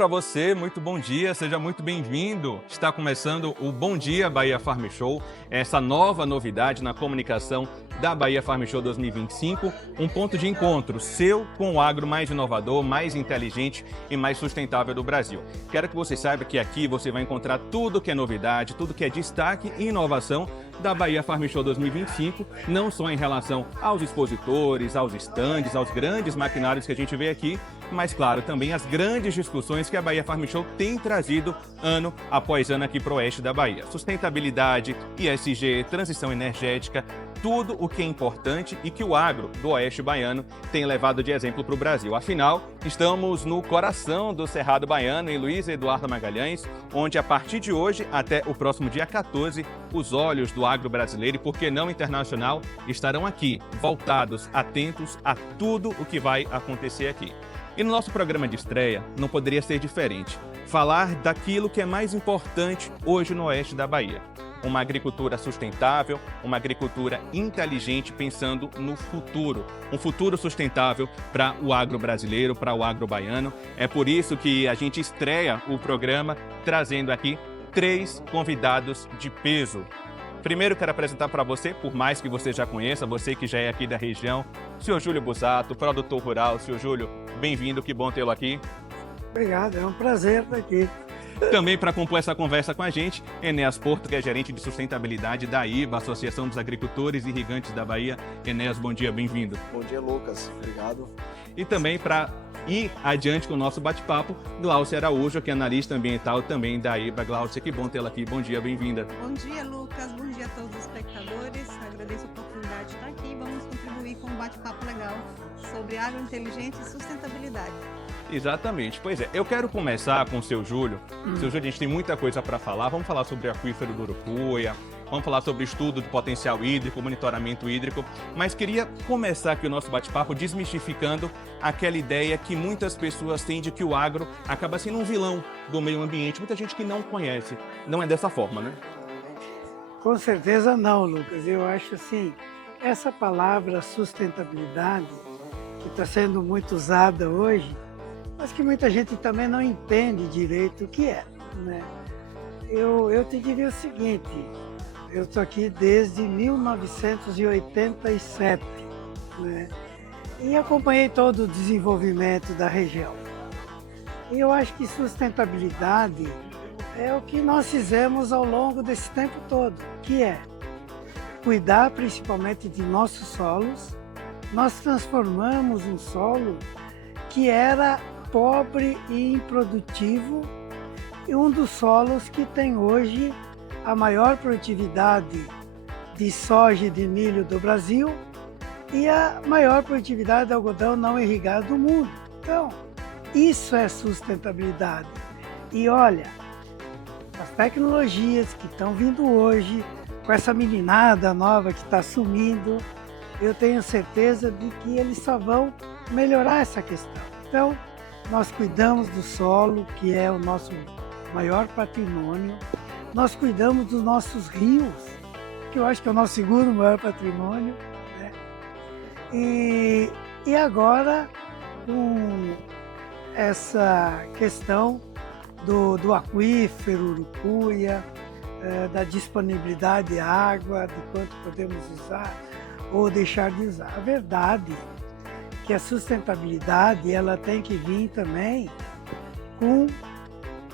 para você, muito bom dia, seja muito bem-vindo. Está começando o Bom Dia Bahia Farm Show, essa nova novidade na comunicação da Bahia Farm Show 2025, um ponto de encontro seu com o agro mais inovador, mais inteligente e mais sustentável do Brasil. Quero que você saiba que aqui você vai encontrar tudo que é novidade, tudo que é destaque e inovação da Bahia Farm Show 2025, não só em relação aos expositores, aos estandes, aos grandes maquinários que a gente vê aqui, mas claro, também as grandes discussões que a Bahia Farm Show tem trazido ano após ano aqui para o oeste da Bahia. Sustentabilidade, ESG, transição energética, tudo o que é importante e que o agro do oeste baiano tem levado de exemplo para o Brasil. Afinal, estamos no coração do Cerrado Baiano, em Luiz Eduardo Magalhães, onde a partir de hoje até o próximo dia 14, os olhos do agro brasileiro e, por que não internacional, estarão aqui, voltados, atentos a tudo o que vai acontecer aqui. E no nosso programa de estreia, não poderia ser diferente. Falar daquilo que é mais importante hoje no oeste da Bahia. Uma agricultura sustentável, uma agricultura inteligente pensando no futuro. Um futuro sustentável para o agro brasileiro, para o agro baiano. É por isso que a gente estreia o programa trazendo aqui 3 convidados de peso. Primeiro, quero apresentar para você, por mais que você já conheça, você que já é aqui da região, o senhor Júlio Busato, produtor rural. Senhor Júlio, bem-vindo, que bom tê-lo aqui. Obrigado, é um prazer estar aqui. Também para compor essa conversa com a gente, Enéas Porto, que é gerente de sustentabilidade da IBA, Associação dos Agricultores e Irrigantes da Bahia. Enéas, bom dia, bem-vindo. Bom dia, Lucas. Obrigado. E também para ir adiante com o nosso bate-papo, Glaucia Araújo, que é analista ambiental também da IBA. Glaucia, que bom tê-la aqui. Bom dia, bem-vinda. Bom dia, Lucas. Bom dia a todos os espectadores. Agradeço a oportunidade de estar aqui. Vamos contribuir com um bate-papo legal sobre agro inteligente e sustentabilidade. Exatamente. Pois é, eu quero começar com o seu Júlio. Seu Júlio, a gente tem muita coisa para falar. Vamos falar sobre o aquífero do Urucuia, vamos falar sobre estudo do potencial hídrico, monitoramento hídrico, mas queria começar aqui o nosso bate-papo desmistificando aquela ideia que muitas pessoas têm de que o agro acaba sendo um vilão do meio ambiente. Muita gente que não conhece. Não é dessa forma, né? Com certeza não, Lucas. Eu acho assim, essa palavra sustentabilidade, que está sendo muito usada hoje, mas que muita gente também não entende direito o que é, né? Eu te diria o seguinte, eu estou aqui desde 1987, né? E acompanhei todo o desenvolvimento da região. E eu acho que sustentabilidade é o que nós fizemos ao longo desse tempo todo, que é cuidar principalmente de nossos solos. Nós transformamos um solo que era pobre e improdutivo e um dos solos que tem hoje a maior produtividade de soja e de milho do Brasil e a maior produtividade de algodão não irrigado do mundo. Então, isso é sustentabilidade. E olha, as tecnologias que estão vindo hoje, com essa meninada nova que está sumindo, eu tenho certeza de que eles só vão melhorar essa questão. Então, nós cuidamos do solo, que é o nosso maior patrimônio. Nós cuidamos dos nossos rios, que eu acho que é o nosso segundo maior patrimônio, né? E agora, com essa questão do aquífero, Urucuia, da disponibilidade de água, de quanto podemos usar ou deixar de usar. A verdade que a sustentabilidade ela tem que vir também com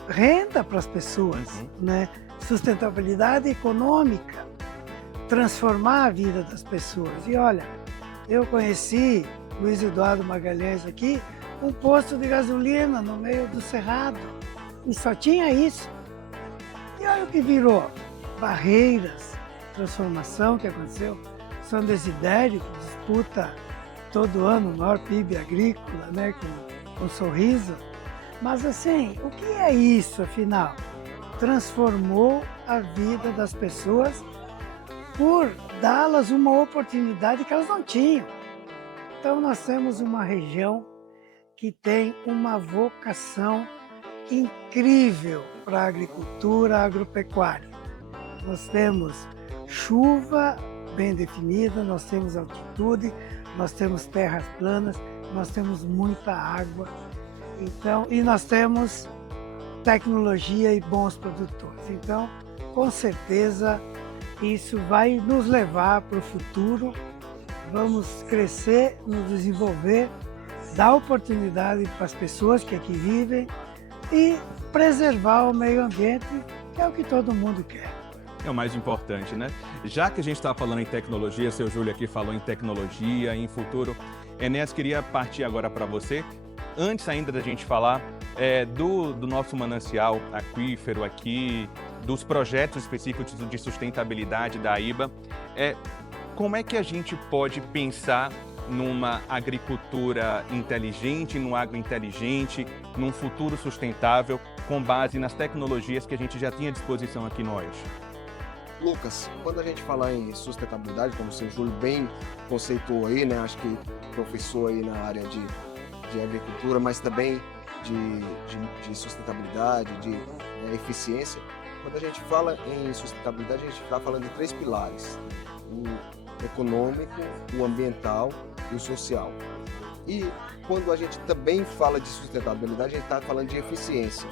renda para as pessoas, né? Sustentabilidade econômica, transformar a vida das pessoas. E olha, eu conheci Luiz Eduardo Magalhães aqui, um posto de gasolina no meio do cerrado, e só tinha isso. E olha o que virou, barreiras, transformação que aconteceu. São Desidério, que disputa todo ano o maior PIB agrícola, né, com Sorriso. Mas assim, o que é isso, afinal? Transformou a vida das pessoas por dá-las uma oportunidade que elas não tinham. Então nós temos uma região que tem uma vocação incrível para a agricultura agropecuária. Nós temos chuva bem definida, nós temos altitude, nós temos terras planas, nós temos muita água. Então, e nós temos tecnologia e bons produtores. Então, com certeza, isso vai nos levar para o futuro. Vamos crescer, nos desenvolver, dar oportunidade para as pessoas que aqui vivem e preservar o meio ambiente, que é o que todo mundo quer. É o mais importante, né? Já que a gente está falando em tecnologia, seu Júlio aqui falou em tecnologia, em futuro, Enéas, queria partir agora para você. Antes ainda da gente falar do nosso manancial aquífero aqui, dos projetos específicos de sustentabilidade da AIBA, como é que a gente pode pensar numa agricultura inteligente, num agro inteligente, num futuro sustentável, com base nas tecnologias que a gente já tinha à disposição aqui no Oeste? Lucas, quando a gente fala em sustentabilidade, como o seu Júlio bem conceituou aí, né? Acho que professor aí na área de agricultura, mas também de sustentabilidade, de eficiência. Quando a gente fala em sustentabilidade, a gente está falando de 3 pilares: o econômico, o ambiental e o social. E quando a gente também fala de sustentabilidade, a gente está falando de eficiência.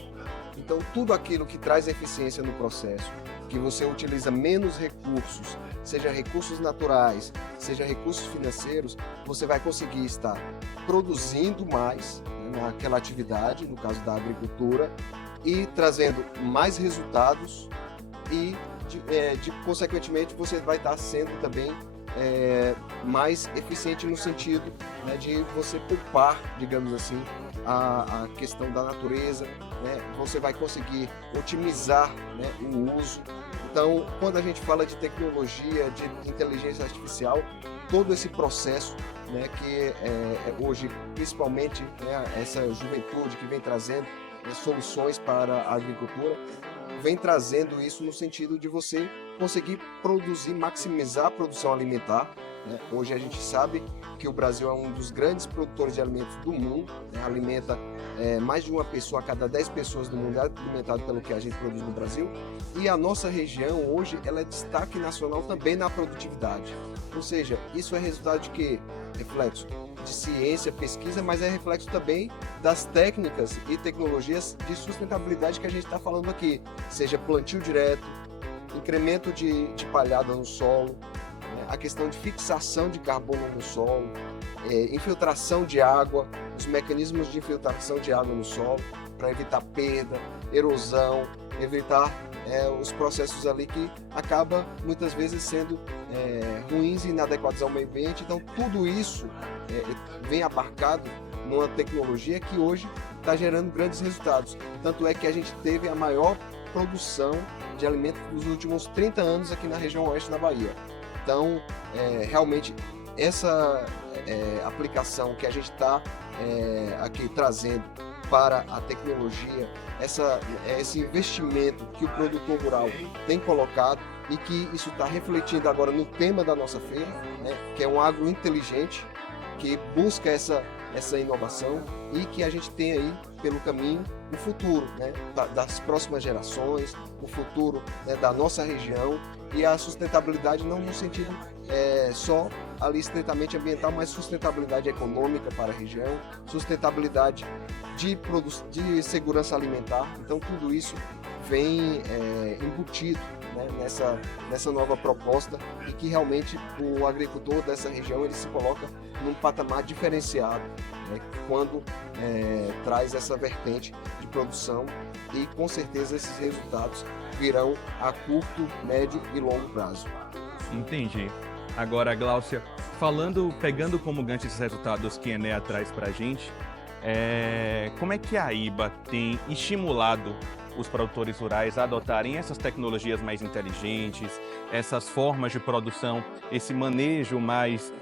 Então, tudo aquilo que traz eficiência no processo, que você utiliza menos recursos, seja recursos naturais, seja recursos financeiros, você vai conseguir estar produzindo mais, né, naquela atividade, no caso da agricultura, e trazendo mais resultados e, consequentemente, você vai estar sendo também mais eficiente no sentido, né, de você poupar, digamos assim, a questão da natureza, né? Você vai conseguir otimizar, né, o uso. Então, quando a gente fala de tecnologia, de inteligência artificial, todo esse processo, né, que hoje, principalmente, né, essa juventude que vem trazendo soluções para a agricultura, vem trazendo isso no sentido de você conseguir produzir, maximizar a produção alimentar, né? Hoje a gente sabe que o Brasil é um dos grandes produtores de alimentos do mundo, né? Alimenta mais de uma pessoa a cada 10 pessoas do mundo é alimentado pelo que a gente produz no Brasil. E a nossa região hoje ela é destaque nacional também na produtividade. Ou seja, isso é resultado de quê? Reflexo de ciência, pesquisa, mas é reflexo também das técnicas e tecnologias de sustentabilidade que a gente está falando aqui, seja plantio direto, incremento de palhada no solo, né? A questão de fixação de carbono no solo, infiltração de água, os mecanismos de infiltração de água no solo para evitar perda, erosão, evitar os processos ali que acabam muitas vezes sendo ruins e inadequados ao meio ambiente. Então tudo isso vem abarcado numa tecnologia que hoje está gerando grandes resultados. Tanto é que a gente teve a maior produção de alimentos dos últimos 30 anos aqui na região oeste da Bahia. Então, realmente, essa aplicação que a gente está aqui trazendo para a tecnologia, esse investimento que o produtor rural tem colocado e que isso está refletindo agora no tema da nossa feira, né, que é um agro inteligente, que busca essa inovação e que a gente tem aí pelo caminho o futuro, né, das próximas gerações, o futuro, né, da nossa região, e a sustentabilidade não no sentido só ali estritamente ambiental, mas sustentabilidade econômica para a região, sustentabilidade de segurança alimentar. Então tudo isso vem embutido, né, nessa nova proposta, e que realmente o agricultor dessa região ele se coloca num patamar diferenciado, né, quando traz essa vertente de produção, e com certeza esses resultados virão a curto, médio e longo prazo. Entendi. Agora, Gláucia, pegando como gancho esses resultados que a Enéa traz para a gente, como é que a AIBA tem estimulado os produtores rurais a adotarem essas tecnologias mais inteligentes, essas formas de produção, esse manejo mais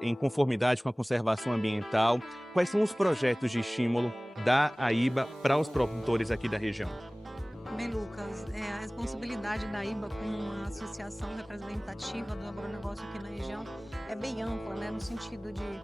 em conformidade com a conservação ambiental? Quais são os projetos de estímulo da AIBA para os produtores aqui da região? Bem, Lucas, a responsabilidade da AIBA como uma associação representativa do agronegócio aqui na região é bem ampla, né, no sentido de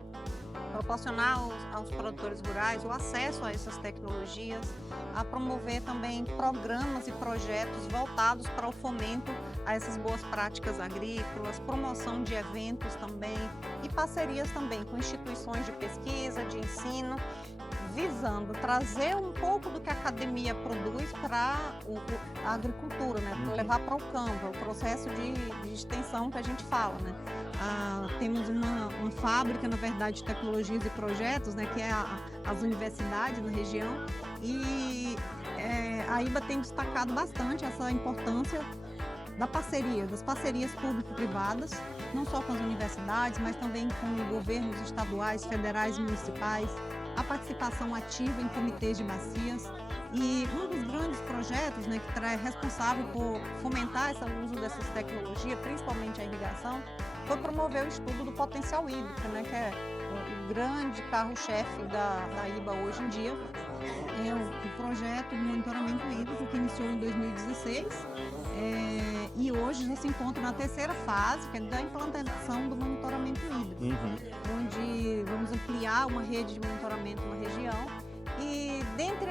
proporcionar aos produtores rurais o acesso a essas tecnologias, a promover também programas e projetos voltados para o fomento a essas boas práticas agrícolas, promoção de eventos também e parcerias também com instituições de pesquisa, de ensino, visando trazer um pouco do que a academia produz para a agricultura, né? Para levar para o campo, o processo de extensão que a gente fala, né? Temos uma fábrica, na verdade, de tecnologias e projetos, né? Que é as universidades na região, e a IBA tem destacado bastante essa importância das parcerias público-privadas, não só com as universidades, mas também com governos estaduais, federais e municipais, a participação ativa em comitês de bacias. E um dos grandes projetos, né, que é responsável por fomentar esse uso dessas tecnologias, principalmente a irrigação, foi promover o estudo do potencial hídrico, né, que é o grande carro-chefe da IBA hoje em dia. É o projeto de monitoramento hídrico que iniciou em 2016 e hoje já se encontra na terceira fase, que é da implantação do monitoramento hídrico, onde vamos ampliar uma rede de monitoramento na região. E dentre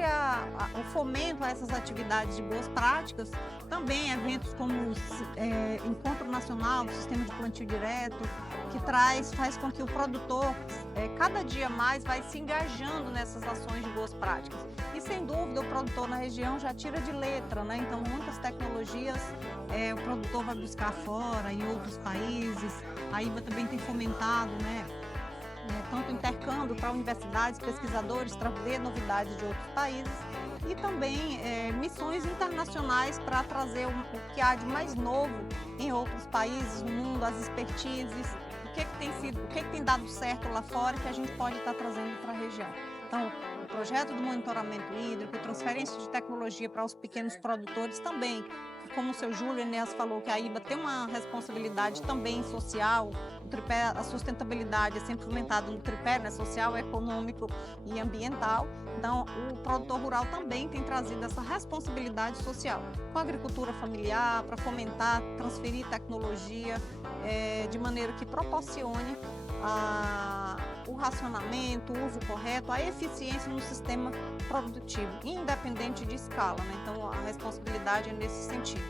o fomento a essas atividades de boas práticas, também eventos como o Encontro Nacional do Sistema de Plantio Direto, que faz com que o produtor cada dia mais vai se engajando nessas ações de boas práticas. E sem dúvida o produtor na região já tira de letra, né? Então muitas tecnologias o produtor vai buscar fora, em outros países. A IBA também tem fomentado, né? Tanto intercâmbio para universidades, pesquisadores, trazer novidades de outros países e também missões internacionais para trazer o que há de mais novo em outros países no mundo, as expertises, o que tem dado certo lá fora e que a gente pode estar trazendo para a região. Então, o projeto do monitoramento hídrico, transferência de tecnologia para os pequenos produtores também, como o seu Júlio Enéas falou, que a IBA tem uma responsabilidade também social, a sustentabilidade é sempre fomentada no tripé, né, social, econômico e ambiental. Então, o produtor rural também tem trazido essa responsabilidade social com a agricultura familiar, para fomentar, transferir tecnologia de maneira que proporcione o racionamento, o uso correto, a eficiência no sistema produtivo, independente de escala, né? Então, a responsabilidade é nesse sentido.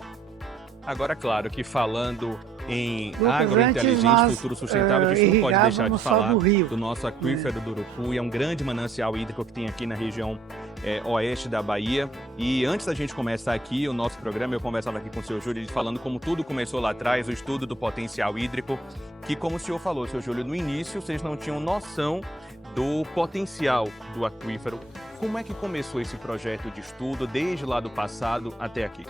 Agora, claro que falando em Lucas, agrointeligência, futuro sustentável, a gente não pode deixar de falar do nosso aquífero do Urucu, é um grande manancial hídrico que tem aqui na região oeste da Bahia. E antes da gente começar aqui o nosso programa, eu conversava aqui com o seu Júlio, falando como tudo começou lá atrás, o estudo do potencial hídrico, que como o senhor falou, seu Júlio, no início vocês não tinham noção do potencial do aquífero. Como é que começou esse projeto de estudo, desde lá do passado até aqui?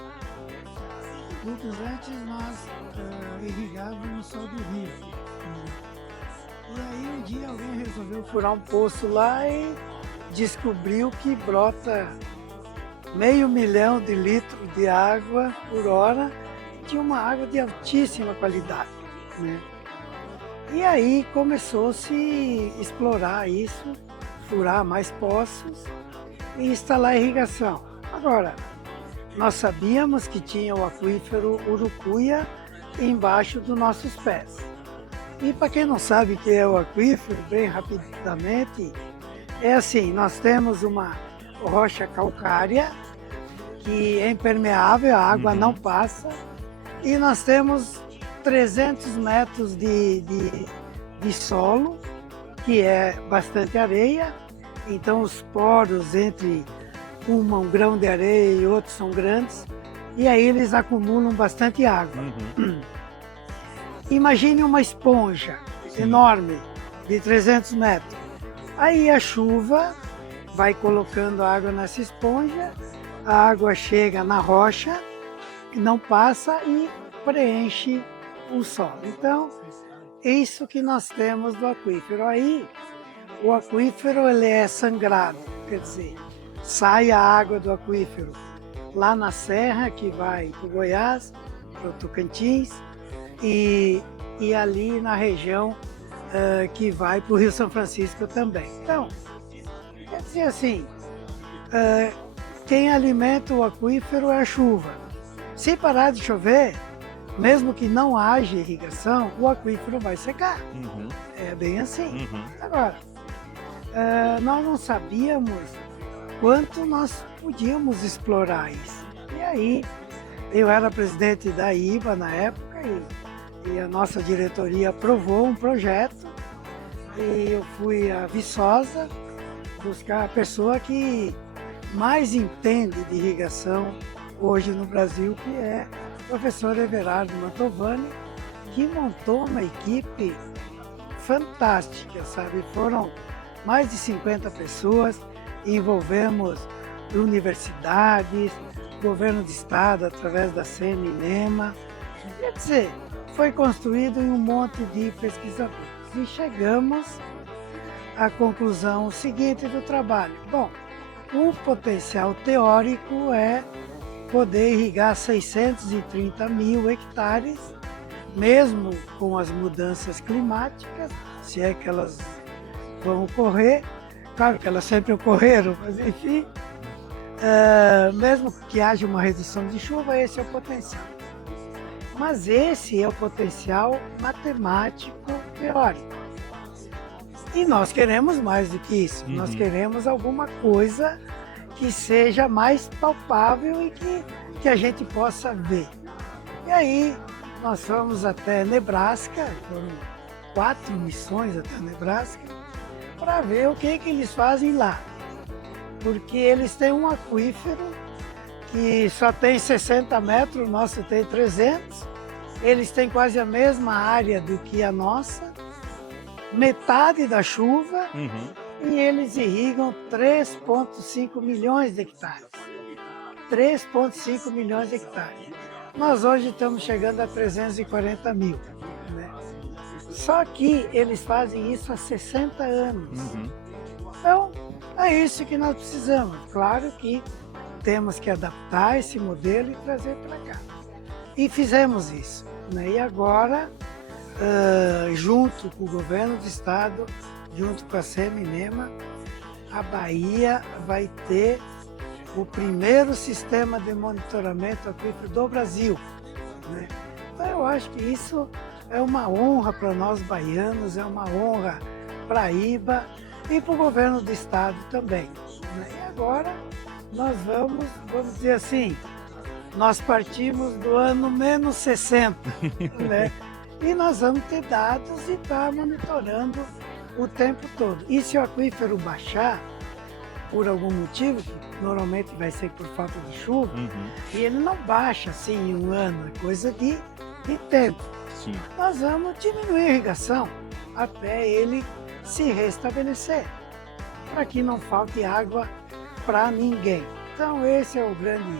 Lucas, antes nós irrigávamos só do rio. E aí um dia alguém resolveu furar um poço lá e descobriu que brota 500 mil de litros de água por hora, de uma água de altíssima qualidade, né? E aí começou-se a explorar isso, furar mais poços e instalar irrigação. Agora, nós sabíamos que tinha o aquífero Urucuia embaixo dos nossos pés. E para quem não sabe o que é o aquífero, bem rapidamente, é assim, nós temos uma rocha calcária que é impermeável, a água não passa, e nós temos 300 metros de solo, que é bastante areia, então os poros entre um grão de areia e outros são grandes, e aí eles acumulam bastante água. Imagine uma esponja enorme, de 300 metros. Aí a chuva vai colocando água nessa esponja, a água chega na rocha, não passa e preenche o solo. Então, é isso que nós temos do aquífero. Aí, o aquífero ele é sangrado, quer dizer, sai a água do aquífero lá na serra, que vai para o Goiás, para o Tocantins, e ali na região que vai para o Rio São Francisco também. Então, quer dizer assim, quem alimenta o aquífero é a chuva. Se parar de chover, mesmo que não haja irrigação, o aquífero vai secar. É bem assim. Agora, nós não sabíamos quanto nós podíamos explorar isso. E aí, eu era presidente da IBA na época e a nossa diretoria aprovou um projeto e eu fui a Viçosa buscar a pessoa que mais entende de irrigação hoje no Brasil, que é o professor Everardo Mantovani, que montou uma equipe fantástica, sabe? Foram mais de 50 pessoas, envolvemos universidades, governo de estado através da CNINEMA. Quer dizer, foi construído em um monte de pesquisadores e chegamos à conclusão seguinte do trabalho. Bom, o potencial teórico é poder irrigar 630 mil hectares, mesmo com as mudanças climáticas, se é que elas vão ocorrer. Claro que elas sempre ocorreram, mas enfim, mesmo que haja uma redução de chuva, esse é o potencial. Mas esse é o potencial matemático teórico. E nós queremos mais do que isso. Nós queremos alguma coisa que seja mais palpável e que a gente possa ver. E aí nós fomos até Nebraska, foram 4 missões até Nebraska, para ver o que eles fazem lá. Porque eles têm um aquífero que só tem 60 metros, o nosso tem 300. Eles têm quase a mesma área do que a nossa, metade da chuva, e eles irrigam 3,5 milhões de hectares. 3,5 milhões de hectares. Nós hoje estamos chegando a 340 mil. Né? Só que eles fazem isso há 60 anos. Então, é isso que nós precisamos. Claro que temos que adaptar esse modelo e trazer para cá. E fizemos isso. Né? E agora, junto com o governo do estado, junto com a CNINEMA, a Bahia vai ter o primeiro sistema de monitoramento aquífero do Brasil. Né? Então eu acho que isso é uma honra para nós baianos, é uma honra para a IBA e para o governo do estado também. Né? E agora nós vamos dizer assim, nós partimos do ano menos 60, né? E nós vamos ter dados e estar monitorando o tempo todo. E se o aquífero baixar, por algum motivo, que normalmente vai ser por falta de chuva, e ele não baixa assim em um ano, é coisa de tempo. Sim. Nós vamos diminuir a irrigação até ele se restabelecer, para que não falte água para ninguém. Então esse é o grande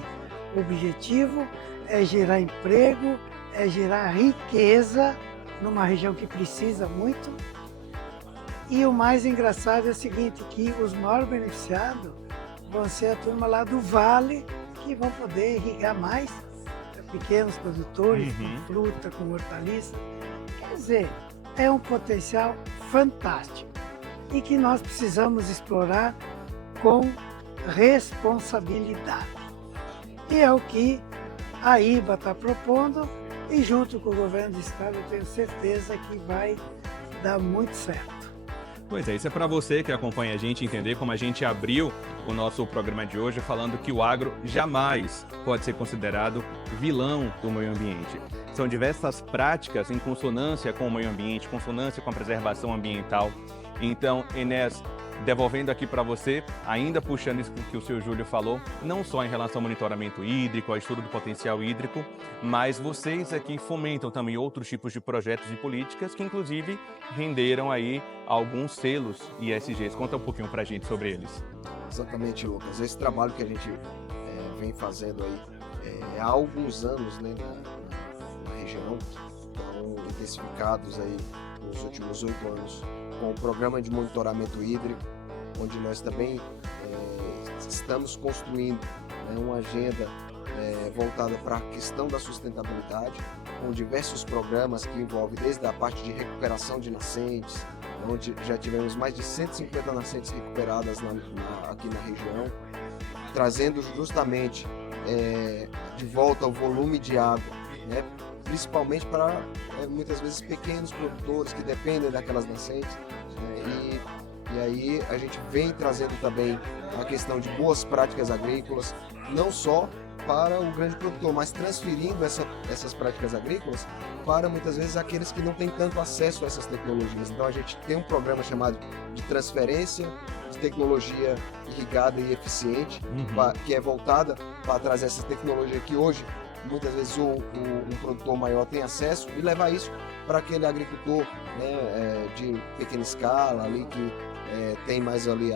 objetivo, é gerar emprego, é gerar riqueza numa região que precisa muito. E o mais engraçado é o seguinte, que os maiores beneficiados vão ser a turma lá do Vale, que vão poder irrigar mais, pequenos produtores, com fruta, com hortaliça. Quer dizer, é um potencial fantástico e que nós precisamos explorar com responsabilidade. E é o que a IBA está propondo e junto com o governo do estado eu tenho certeza que vai dar muito certo. Pois é, isso é para você que acompanha a gente entender como a gente abriu o nosso programa de hoje falando que o agro jamais pode ser considerado vilão do meio ambiente. São diversas práticas em consonância com o meio ambiente, consonância com a preservação ambiental. Então, Enéas, devolvendo aqui para você, ainda puxando isso que o seu Júlio falou, não só em relação ao monitoramento hídrico, ao estudo do potencial hídrico, mas vocês aqui fomentam também outros tipos de projetos e políticas que inclusive renderam aí alguns selos ESGs. Conta um pouquinho para a gente sobre eles. Exatamente, Lucas. Esse trabalho que a gente vem fazendo aí há alguns anos, né, na região, estão intensificados aí nos últimos 8 anos com o programa de monitoramento hídrico, onde nós também estamos construindo, né, uma agenda voltada para a questão da sustentabilidade, com diversos programas que envolvem desde a parte de recuperação de nascentes, onde já tivemos mais de 150 nascentes recuperadas aqui na região, trazendo justamente de volta o volume de água, né, principalmente para muitas vezes pequenos produtores que dependem daquelas nascentes, né, e aí a gente vem trazendo também a questão de boas práticas agrícolas, não só para o grande produtor, mas transferindo essas práticas agrícolas para muitas vezes aqueles que não têm tanto acesso a essas tecnologias. Então a gente tem um programa chamado de transferência de tecnologia irrigada e eficiente, que é voltada para trazer essa tecnologia que hoje muitas vezes um produtor maior tem acesso, e levar isso para aquele agricultor, né, de pequena escala ali que tem mais ali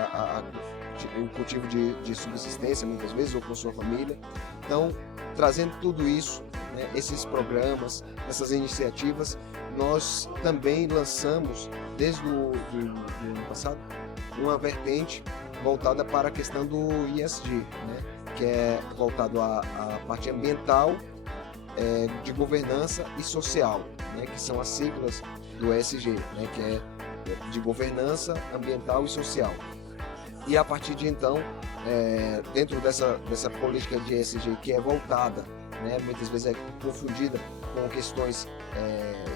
o cultivo de subsistência muitas vezes, ou com sua família. Então, trazendo tudo isso, né, esses programas, essas iniciativas, nós também lançamos desde o ano passado uma vertente voltada para a questão do ESG, né, que é voltado à parte ambiental, de governança e social, né, que são as siglas do ESG, né, que é de governança ambiental e social. E a partir de então, dentro dessa política de ESG que é voltada, né, muitas vezes é confundida com questões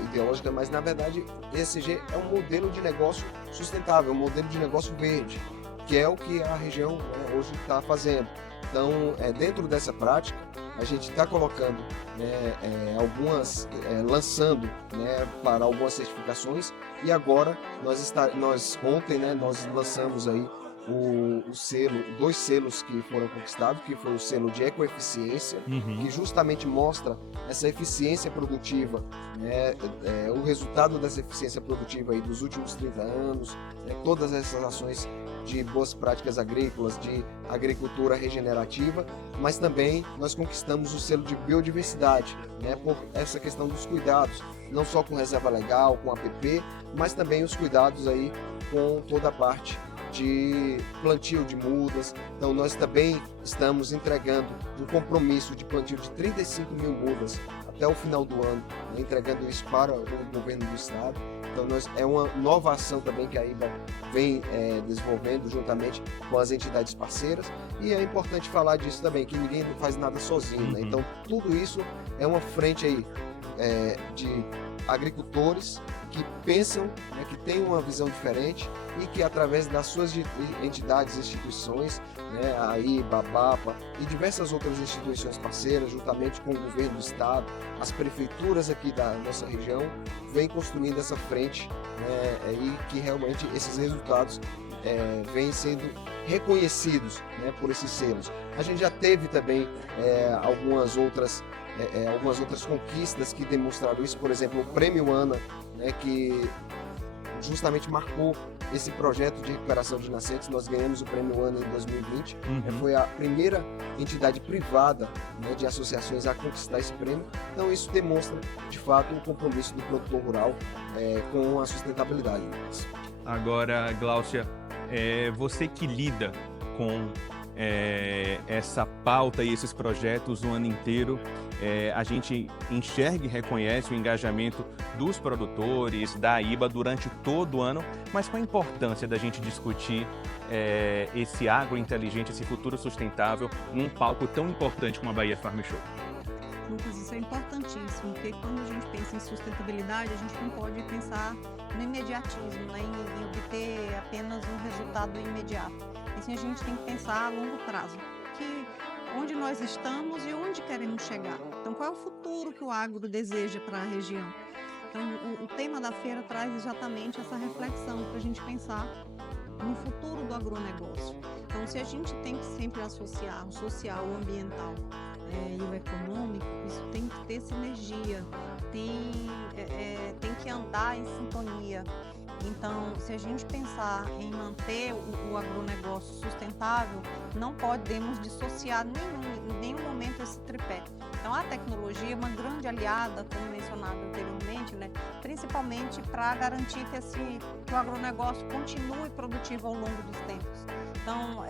ideológicas, mas na verdade ESG é um modelo de negócio sustentável, um modelo de negócio verde, que é o que a região, né, hoje está fazendo. Então, dentro dessa prática, a gente está colocando, né, lançando, né, para algumas certificações, e agora ontem, né, nós lançamos aí o selo, 2 selos que foram conquistados, que foi o selo de ecoeficiência, que justamente mostra essa eficiência produtiva, né, o resultado dessa eficiência produtiva aí dos últimos 30 anos, né, todas essas ações de boas práticas agrícolas, de agricultura regenerativa, mas também nós conquistamos o selo de biodiversidade, né, por essa questão dos cuidados, não só com reserva legal, com APP, mas também os cuidados aí com toda a parte de plantio de mudas. Então nós também estamos entregando um compromisso de plantio de 35 mil mudas até o final do ano, né, entregando isso para o governo do estado. Então é uma nova ação também que a IBA vem desenvolvendo juntamente com as entidades parceiras, e é importante falar disso também, que ninguém faz nada sozinho, né? Então tudo isso é uma frente aí de agricultores que pensam, né, que têm uma visão diferente, e que através das suas entidades e instituições, né, a IBA, a BAPA e diversas outras instituições parceiras, juntamente com o governo do estado, as prefeituras aqui da nossa região, vem construindo essa frente, né, e que realmente esses resultados vêm sendo reconhecidos, né, por esses selos. A gente já teve também algumas outras conquistas que demonstraram isso, por exemplo, o Prêmio ANA, né, que justamente marcou esse projeto de recuperação de nascentes. Nós ganhamos o Prêmio ANA em 2020, foi a primeira entidade privada, né, de associações a conquistar esse prêmio. Então isso demonstra, de fato, o compromisso do produtor rural com a sustentabilidade. Agora, Gláucia, você que lida com essa pauta e esses projetos o ano inteiro, a gente enxerga e reconhece o engajamento dos produtores, da IBA durante todo o ano, mas qual a importância da gente discutir esse agro inteligente, esse futuro sustentável, num palco tão importante como a Bahia Farm Show? Lucas, isso é importantíssimo, porque quando a gente pensa em sustentabilidade, a gente não pode pensar no imediatismo, né, em obter apenas um resultado imediato. Assim, a gente tem que pensar a longo prazo, onde nós estamos e onde queremos chegar. Então, qual é o futuro que o agro deseja para a região? Então, o tema da feira traz exatamente essa reflexão para a gente pensar no futuro do agronegócio. Então, se a gente tem que sempre associar o social, o ambiental e o econômico, isso tem que ter sinergia, tem que andar em sintonia. Então, se a gente pensar em manter o agronegócio sustentável, não podemos dissociar em nenhum momento esse tripé. Então, a tecnologia é uma grande aliada, como mencionado anteriormente, né, principalmente para garantir que o agronegócio continue produtivo ao longo dos tempos. Então,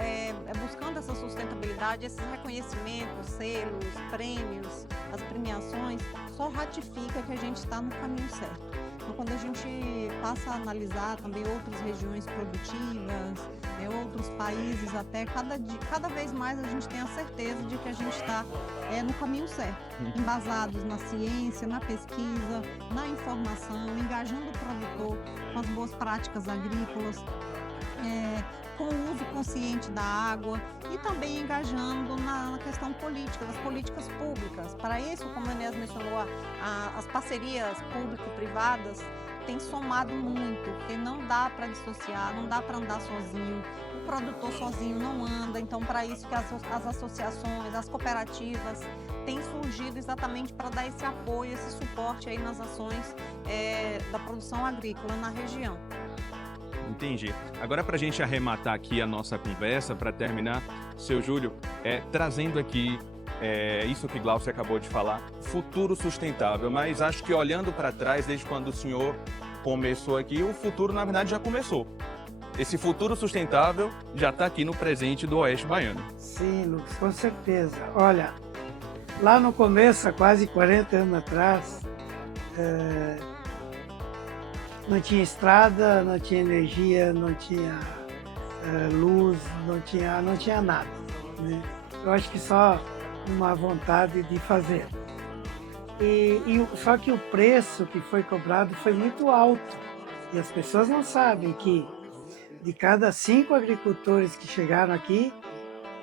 buscando essa sustentabilidade, esses reconhecimentos, selos, prêmios, as premiações, só ratifica que a gente está no caminho certo. Então, quando a gente passa a analisar também outras regiões produtivas, outros países até, cada vez mais a gente tem a certeza de que a gente está no caminho certo, embasados na ciência, na pesquisa, na informação, engajando o produtor com as boas práticas agrícolas, com o uso consciente da água, e também engajando na questão política, das políticas públicas. Para isso, como a Inês mencionou, as parcerias público-privadas têm somado muito, porque não dá para dissociar, não dá para andar sozinho. O produtor sozinho não anda, então para isso que as associações, as cooperativas têm surgido exatamente para dar esse apoio, esse suporte aí nas ações da produção agrícola na região. Entendi. Agora, para a gente arrematar aqui a nossa conversa, para terminar, seu Júlio, trazendo aqui isso que Glaucia acabou de falar, futuro sustentável, mas acho que olhando para trás, desde quando o senhor começou aqui, o futuro, na verdade, já começou. Esse futuro sustentável já está aqui no presente do Oeste Baiano. Sim, Lucas, com certeza. Olha, lá no começo, há quase 40 anos atrás, não tinha estrada, não tinha energia, não tinha luz, não tinha nada, né? Eu acho que só uma vontade de fazer. Só que o preço que foi cobrado foi muito alto. E as pessoas não sabem que de cada 5 agricultores que chegaram aqui,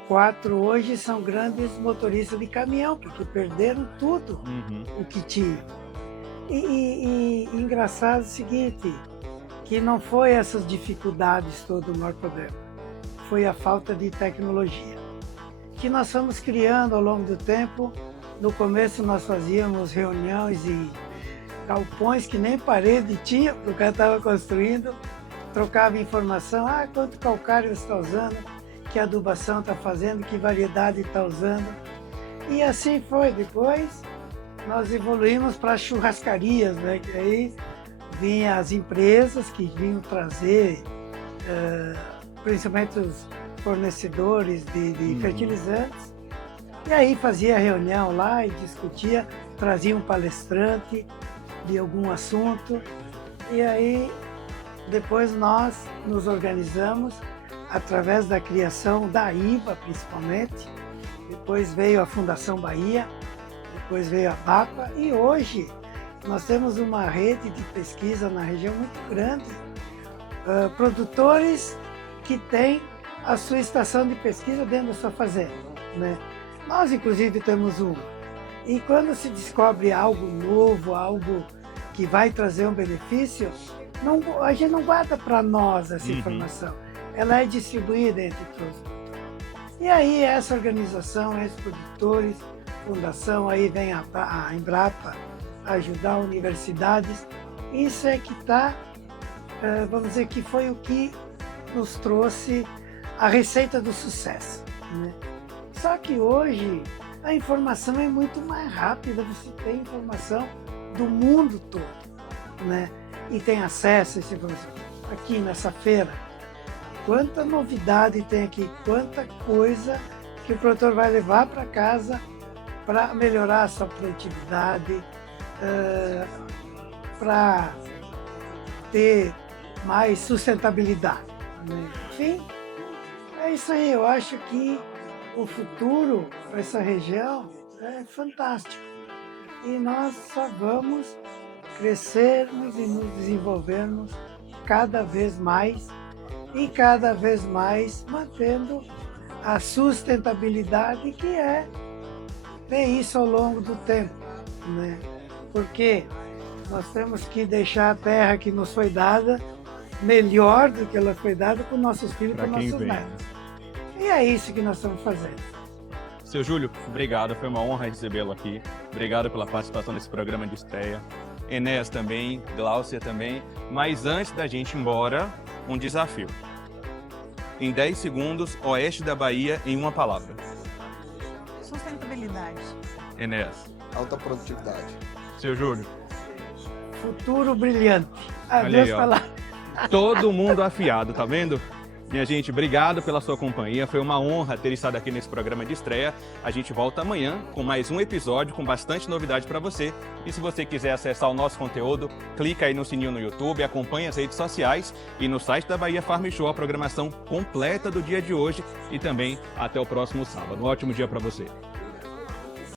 4 hoje são grandes motoristas de caminhão, porque perderam tudo o que tinham. E engraçado é o seguinte, que não foi essas dificuldades todo o maior problema, foi a falta de tecnologia, que nós fomos criando ao longo do tempo. No começo nós fazíamos reuniões e galpões que nem parede tinha, porque o cara estava construindo, trocava informação, quanto calcário você está usando, que adubação está fazendo, que variedade está usando. E assim foi. Depois nós evoluímos para churrascarias, né? Que aí vinham as empresas que vinham trazer, principalmente os fornecedores de fertilizantes, e aí fazia reunião lá e discutia, trazia um palestrante de algum assunto, e aí depois nós nos organizamos através da criação da IBA, principalmente, depois veio a Fundação Bahia, depois veio a BAPA, e hoje nós temos uma rede de pesquisa na região muito grande, produtores que têm a sua estação de pesquisa dentro da sua fazenda, né? Nós, inclusive, temos uma. E quando se descobre algo novo, algo que vai trazer um benefício, a gente não guarda para nós essa informação. Ela é distribuída entre todos. E aí essa organização, esses produtores, fundação, aí vem a Embrapa ajudar universidades. Isso é que está, vamos dizer, que foi o que nos trouxe a receita do sucesso, né? Só que hoje a informação é muito mais rápida, você tem informação do mundo todo, né? E tem acesso a essa informação. Aqui nessa feira, quanta novidade tem aqui, quanta coisa que o produtor vai levar para casa para melhorar a sua produtividade, para ter mais sustentabilidade, né? Enfim, é isso aí. Eu acho que o futuro para essa região é fantástico. E nós só vamos crescermos e nos desenvolvermos cada vez mais e cada vez mais mantendo a sustentabilidade, que é ver isso ao longo do tempo, né? Porque nós temos que deixar a terra que nos foi dada melhor do que ela foi dada para os nossos filhos e para os nossos netos. E é isso que nós estamos fazendo. Seu Júlio, obrigado, foi uma honra recebê-lo aqui. Obrigado pela participação nesse programa de estreia. Enéas também, Glaucia também. Mas antes da gente ir embora, um desafio. Em 10 segundos, Oeste da Bahia em uma palavra. Sustentabilidade. Enéas. Alta produtividade. Seu Júlio. Futuro brilhante. Olha Adeus aí, ó. falar. Todo mundo afiado, tá vendo? Minha gente, obrigado pela sua companhia. Foi uma honra ter estado aqui nesse programa de estreia. A gente volta amanhã com mais um episódio com bastante novidade para você. E se você quiser acessar o nosso conteúdo, clica aí no sininho no YouTube, acompanhe as redes sociais e no site da Bahia Farm Show a programação completa do dia de hoje e também até o próximo sábado. Um ótimo dia para você.